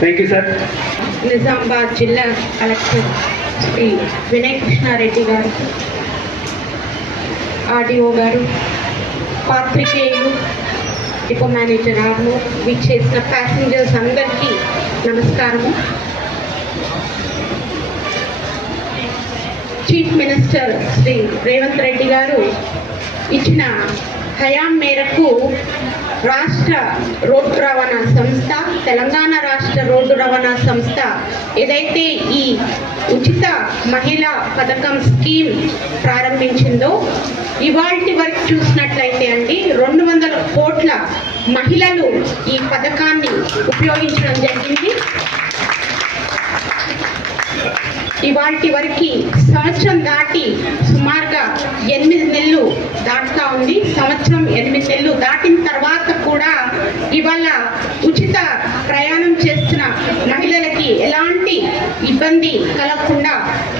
Thank you sir Nizamabad జిల్లా collector Shri Vinay Krishna Reddy గారు RDO గారు పాత్రికేయులు డిపో మేనేజర్ గారు విచ్చేసిన ప్యాసింజర్స్ అందరికీ నమస్కారము. చీఫ్ మినిస్టర్ శ్రీ రేవంత్ రెడ్డి గారు ఇచ్చిన హయాం మేరకు రాష్ట్ర రోడ్డు రవాణా సంస్థ తెలంగాణ రాష్ట్ర రోడ్డు రవాణా సంస్థ ఏదైతే ఈ ఉచిత మహిళా పథకం స్కీమ్ ప్రారంభించిందో ఇవాల్టి వరకు చూసినట్లయితే అండి రెండు వందల కోట్ల మహిళలు ఈ పథకాన్ని ఉపయోగించడం జరిగింది. ఇవాటి వరకు సంవత్సరం దాటి సుమారు ఎనిమిది నెలలు దాటుతా ఉంది. సంవత్సరం ఎనిమిది నెలలు దాటిన తర్వాత కూడా ఇవాళ ఉచిత ప్రయాణం చేస్తున్న మహిళలకి ఎలాంటి ఇబ్బంది కలగకుండా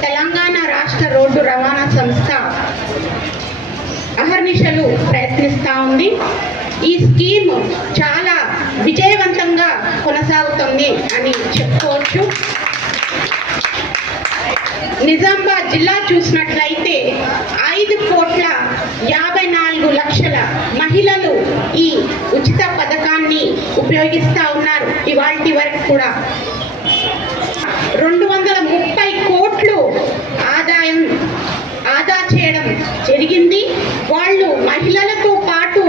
తెలంగాణ రాష్ట్ర రోడ్డు రవాణా సంస్థ అహర్నిశలు ప్రయత్నిస్తూ ఉంది. ఈ స్కీమ్ చాలా విజయవంతంగా కొనసాగుతుంది అని చెప్పుకోవచ్చు. నిజామాబాద్ జిల్లా చూసినట్లయితే ఉపయోగిస్తూ ఉన్నారు ఇవాళ వరకు కూడా. రెండు వందల ముప్పై కోట్లు ఆదాయం ఆదా చేయడం జరిగింది. వాళ్ళు మహిళలతో పాటు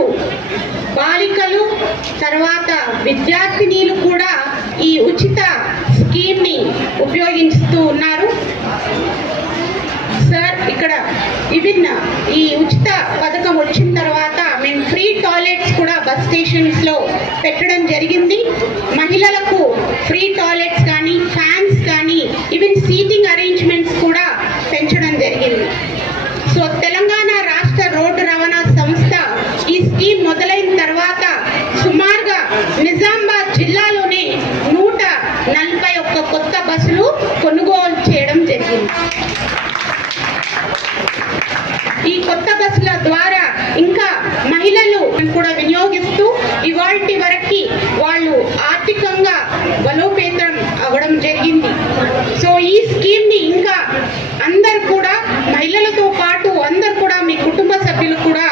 బాలికలు తర్వాత విద్యార్థినీలు కూడా ఈ ఉచిత స్కీమ్ని ఉపయోగిస్తూ ఉన్నారు. సార్ ఇక్కడ విభిన్న ఈ ఉచిత పథకం వచ్చిన తర్వాత మేము ఫ్రీ టాయిలెట్స్ బస్ స్టేషన్స్లో పెట్టడం జరిగింది. మహిళలకు ఫ్రీ టాయిలెట్స్ కానీ ఫ్యాన్స్ కానీ ఈవెన్ సీటింగ్ అరేంజ్ వాళ్ళు ఆర్థికంగా బలోపేతం అవ్వడం జరిగింది. సో ఈ స్కీమ్ని ఇంకా అందరు కూడా మహిళలతో పాటు అందరు కూడా మీ కుటుంబ సభ్యులు కూడా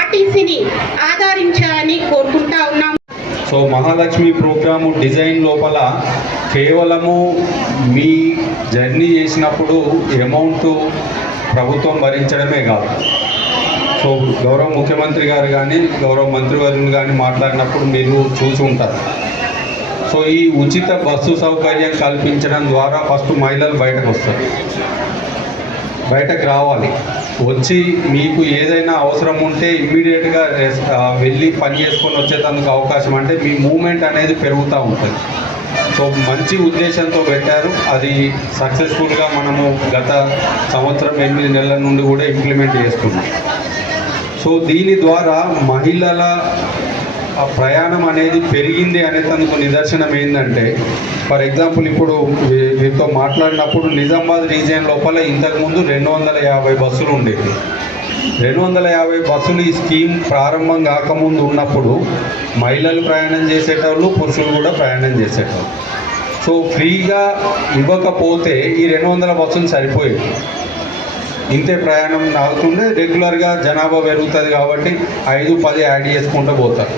ఆర్టీసీని ఆదరించాలని కోరుకుంటా ఉన్నాం సో మహాలక్ష్మి ప్రోగ్రాము డిజైన్ లోపల కేవలము మీ జర్నీ చేసినప్పుడు అమౌంట్ ప్రభుత్వం భరించడమే కాదు. సో గౌరవ ముఖ్యమంత్రి గారు కానీ గౌరవ మంత్రివర్యులు కానీ మాట్లాడినప్పుడు మీరు చూసి ఉంటారు. సో ఈ ఉచిత బస్సు సౌకర్యం కల్పించడం ద్వారా ఫస్ట్ మహిళలు బయటకు వస్తారు. బయటకు రావాలి. వచ్చి మీకు ఏదైనా అవసరం ఉంటే ఇమ్మీడియట్గా వెళ్ళి పని చేసుకొని వచ్చేటందుకు అవకాశం అంటే మీ మూమెంట్ అనేది పెరుగుతూ ఉంటుంది. సో మంచి ఉద్దేశంతో పెట్టారు. అది సక్సెస్ఫుల్గా మనము గత సంవత్సరం ఎనిమిది నెలల నుండి కూడా ఇంప్లిమెంట్ చేస్తున్నాం. సో దీని ద్వారా మహిళల ఆ ప్రయాణం అనేది పెరిగింది అనేందుకు నిదర్శనం ఏంటంటే ఫర్ ఎగ్జాంపుల్ ఇప్పుడు వీరితో మాట్లాడినప్పుడు నిజామాబాద్ రీజియన్ లోపల ఇంతకుముందు రెండు వందల యాభై బస్సులు ఉండేవి రెండు వందల యాభై బస్సులు ఈ స్కీమ్ ప్రారంభం కాకముందు ఉన్నప్పుడు మహిళలు ప్రయాణం చేసేటోళ్ళు పురుషులు కూడా ప్రయాణం చేసేటోళ్ళు. సో ఫ్రీగా ఇవ్వకపోతే ఈ రెండు వందల బస్సులు సరిపోయేవి. ఇంతే ప్రయాణం అవుతుండే రెగ్యులర్గా జనాభా పెరుగుతుంది కాబట్టి ఐదు పది యాడ్ చేసుకుంటూ పోతారు.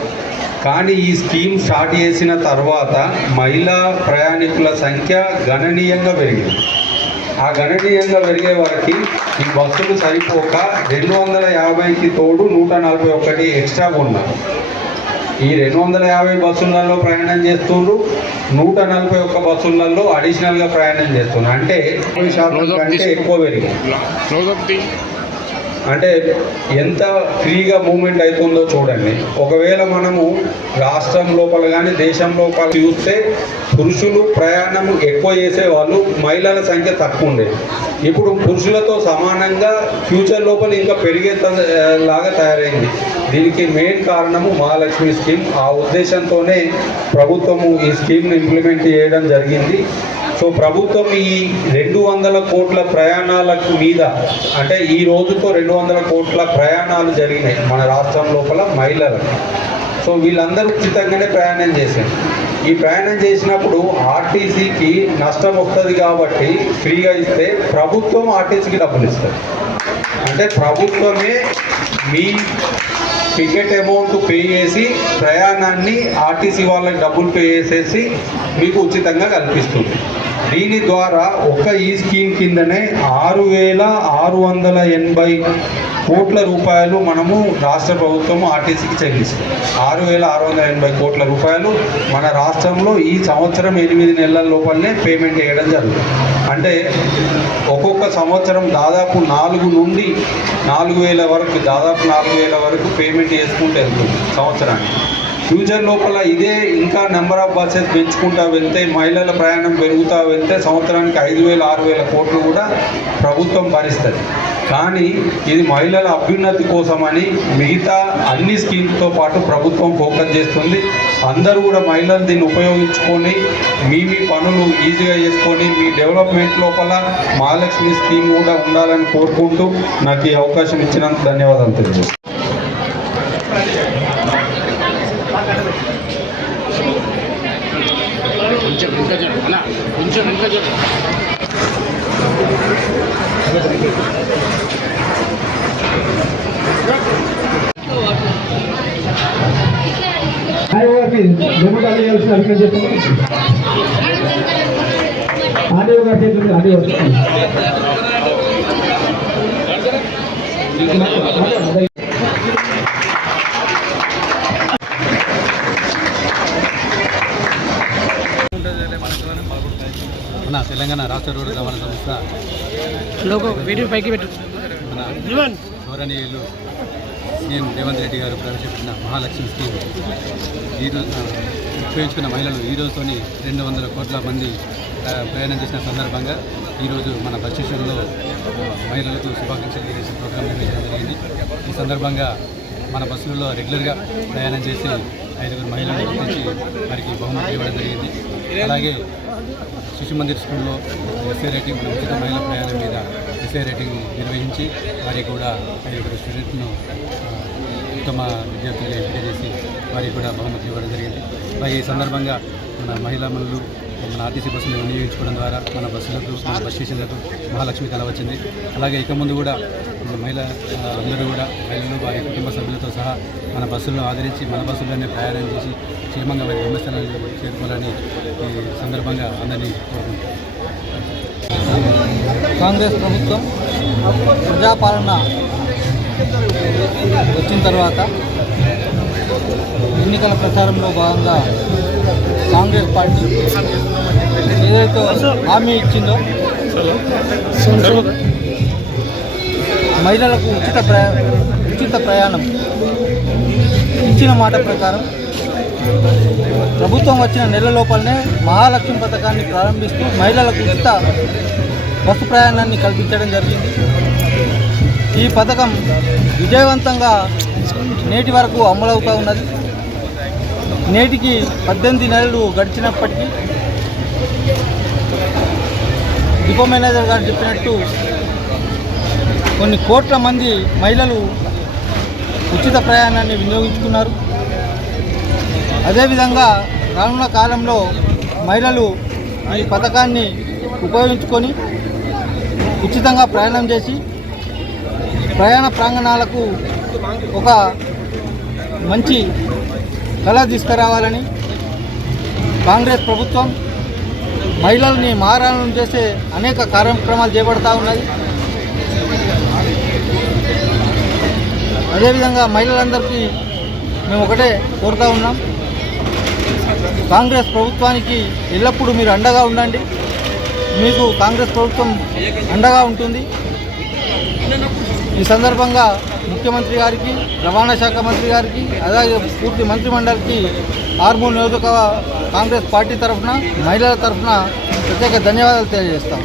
కానీ ఈ స్కీమ్ స్టార్ట్ చేసిన తర్వాత మహిళా ప్రయాణికుల సంఖ్య గణనీయంగా పెరిగింది. ఆ గణనీయంగా పెరిగే వరకు ఈ బస్సులు సరిపోక రెండు వందల యాభైకి తోడు నూట నలభై ఒకటి ఎక్స్ట్రా ఉన్నారు ఈ రెండు వందల యాభై బస్సులలో ప్రయాణం చేస్తుండ్రు నూట నలభై ఒక్క బస్సులలో అడిషనల్గా ప్రయాణం చేస్తున్నారు అంటే శాతం కంటే ఎక్కువ పెరిగింది. అంటే ఎంత ఫ్రీగా మూమెంట్ అవుతుందో చూడండి. ఒకవేళ మనము రాష్ట్రం లోపల కానీ దేశం లోపల చూస్తే పురుషులు ప్రయాణం ఎక్కువ చేసే వాళ్ళు మహిళల సంఖ్య తక్కువ ఉండేది ఇప్పుడు పురుషులతో సమానంగా ఫ్యూచర్ లోపల ఇంకా పెరిగే త- లాగా తయారైంది. దీనికి మెయిన్ కారణము మహాలక్ష్మి స్కీమ్. ఆ ఉద్దేశంతోనే ప్రభుత్వము ఈ స్కీమ్ని ఇంప్లిమెంట్ చేయడం జరిగింది. సో ప్రభుత్వం ఈ రెండు వందల కోట్ల ప్రయాణాలకు మీద అంటే ఈ రోజుతో రెండు వందల కోట్ల ప్రయాణాలు జరిగినాయి మన రాష్ట్రం లోపల మహిళలకు. సో వీళ్ళందరూ ఉచితంగానే ప్రయాణం చేశారు. ఈ ప్రయాణం చేసినప్పుడు ఆర్టీసీకి నష్టం వస్తుంది కాబట్టి ఫ్రీగా ఇస్తే ప్రభుత్వం ఆర్టీసీకి డబ్బులు ఇస్తుంది. అంటే ప్రభుత్వమే మీ టికెట్ అమౌంట్ పే చేసి ప్రయాణాన్ని ఆర్టీసీ వాళ్ళకి డబ్బులు పే చేసేసి మీకు ఉచితంగా కల్పిస్తుంది. దీని ద్వారా ఒక ఈ స్కీమ్ కిందనే ఆరు వేల ఆరు వందల ఎనభై కోట్ల రూపాయలు మనము రాష్ట్ర ప్రభుత్వం ఆర్టీసీకి చెల్లిస్తాం. ఆరు వేల ఆరు వందల ఎనభై కోట్ల రూపాయలు మన రాష్ట్రంలో ఈ సంవత్సరం ఎనిమిది నెలల లోపలనే పేమెంట్ చేయడం జరుగుతుంది. అంటే ఒక్కొక్క సంవత్సరం దాదాపు నాలుగు నుండి నాలుగు వేల వరకు దాదాపు నాలుగు వేల వరకు పేమెంట్ చేసుకుంటూ వెళ్తుంది సంవత్సరానికి. ఫ్యూచర్ లోపల ఇదే ఇంకా నెంబర్ ఆఫ్ బస్సెస్ పెంచుకుంటా వెళ్తే మహిళల ప్రయాణం పెరుగుతూ వెళ్తే సంవత్సరానికి ఐదు వేల ఆరు వేల కోట్లు కూడా ప్రభుత్వం భరిస్తుంది. కానీ ఇది మహిళల అభ్యున్నతి కోసమని మిగతా అన్ని స్కీమ్స్తో పాటు ప్రభుత్వం ఫోకస్ చేస్తుంది. అందరూ కూడా మహిళలు దీన్ని ఉపయోగించుకొని మీ మీ పనులు ఈజీగా చేసుకొని మీ డెవలప్మెంట్ లోపల మహాలక్ష్మి స్కీమ్ కూడా ఉండాలని కోరుకుంటూ నాకు ఈ అవకాశం ఇచ్చినందుకు ధన్యవాదాలు తెలియజేస్తాను కొంచెం ఇంకా చెప్పు అన్న? కొంచెం ఇంకా చెప్పు ఆడియో గారి చేతులు ఆడియో తెలంగాణ రాష్ట్ర రోడ్డు రవాణా సంస్థ మన గౌరవనీయులు సీఎం రేవంత్ రెడ్డి గారు ప్రవేశపెట్టిన మహాలక్ష్మి స్కీమ్. ఈరోజు ఉపయోగించుకున్న మహిళలు ఈ రోజుతోని రెండు వందల కోట్ల మంది ప్రయాణం చేసిన సందర్భంగా ఈరోజు మన బస్ స్టేషన్లో మహిళలకు శుభాకాంక్షలు తెలియజేసే ప్రోగ్రాం నిర్వహించడం జరిగింది. ఈ సందర్భంగా మన బస్సులలో రెగ్యులర్గా ప్రయాణం చేసి ఐదుగురు మహిళలను గుర్తించి వారికి బహుమతి ఇవ్వడం జరిగింది. అలాగే శిశు మందిర్ స్కూల్లో ఎస్ఏ రేటింగ్ ఉచిత మహిళా ప్రయాణం మీద ఎస్ఏ రేటింగ్ నిర్వహించి వారికి కూడా ఐదుగురు స్టూడెంట్ను ఉత్తమ విద్యార్థులుగా ఎంపిక చేసి వారికి కూడా బహుమతి ఇవ్వడం జరిగింది. అలాగే ఈ సందర్భంగా మన మహిళా మనులు మన ఆర్టీసీ బస్సులు వినియోగించుకోవడం ద్వారా మన బస్సులకు మన బస్ స్టేషన్లకు మహాలక్ష్మి కల వచ్చింది. అలాగే ఇక ముందు కూడా మహిళ అందరూ కూడా మహిళలు వారి కుటుంబ సభ్యులతో సహా మన బస్సులను ఆదరించి మన బస్సుల్లోనే ప్రయాణం చేసి క్షేమంగా వారి గమ్యస్థానాన్ని చేరుకోవాలని ఈ సందర్భంగా అందరినీ కోరుకుంటున్నాను. కాంగ్రెస్ ప్రభుత్వం ప్రజాపాలన వచ్చిన తర్వాత ఎన్నికల ప్రచారంలో భాగంగా కాంగ్రెస్ పార్టీ ఏదైతే హామీ ఇచ్చిందో మహిళలకు ఉచిత ప్రయా ఉచిత ప్రయాణం. ఇచ్చిన మాట ప్రకారం ప్రభుత్వం వచ్చిన నెల లోపలనే మహాలక్ష్మి పథకాన్ని ప్రారంభిస్తూ మహిళలకు ఉచిత బస్సు ప్రయాణాన్ని కల్పించడం జరిగింది. ఈ పథకం విజయవంతంగా నేటి వరకు అమలవుతూ ఉన్నది. నేటికి పద్దెనిమిది నెలలు గడిచినప్పటికీ డిపో మేనేజర్ గారు చెప్పినట్టు కొన్ని కోట్ల మంది మహిళలు ఉచిత ప్రయాణాన్ని వినియోగించుకున్నారు. అదేవిధంగా రానున్న కాలంలో మహిళలు ఈ పథకాన్ని ఉపయోగించుకొని ఉచితంగా ప్రయాణం చేసి ప్రయాణ ప్రాంగణాలకు ఒక మంచి కళ తీసుకురావాలని కాంగ్రెస్ ప్రభుత్వం మహిళల్ని మారాలను చేసే అనేక కార్యక్రమాలు చేపడతా ఉన్నది. అదేవిధంగా మహిళలందరికీ మేము ఒకటే కోరుతా ఉన్నాం. కాంగ్రెస్ ప్రభుత్వానికి ఎల్లప్పుడూ మీరు అండగా ఉండండి. మీకు కాంగ్రెస్ ప్రభుత్వం అండగా ఉంటుంది. ఈ సందర్భంగా ముఖ్యమంత్రి గారికి రవాణా శాఖ మంత్రి గారికి అలాగే పూర్తి మంత్రిమండలికి ఆర్మూర్ నియోజక కాంగ్రెస్ పార్టీ తరఫున మహిళల తరఫున ప్రత్యేక ధన్యవాదాలు తెలియజేస్తాం.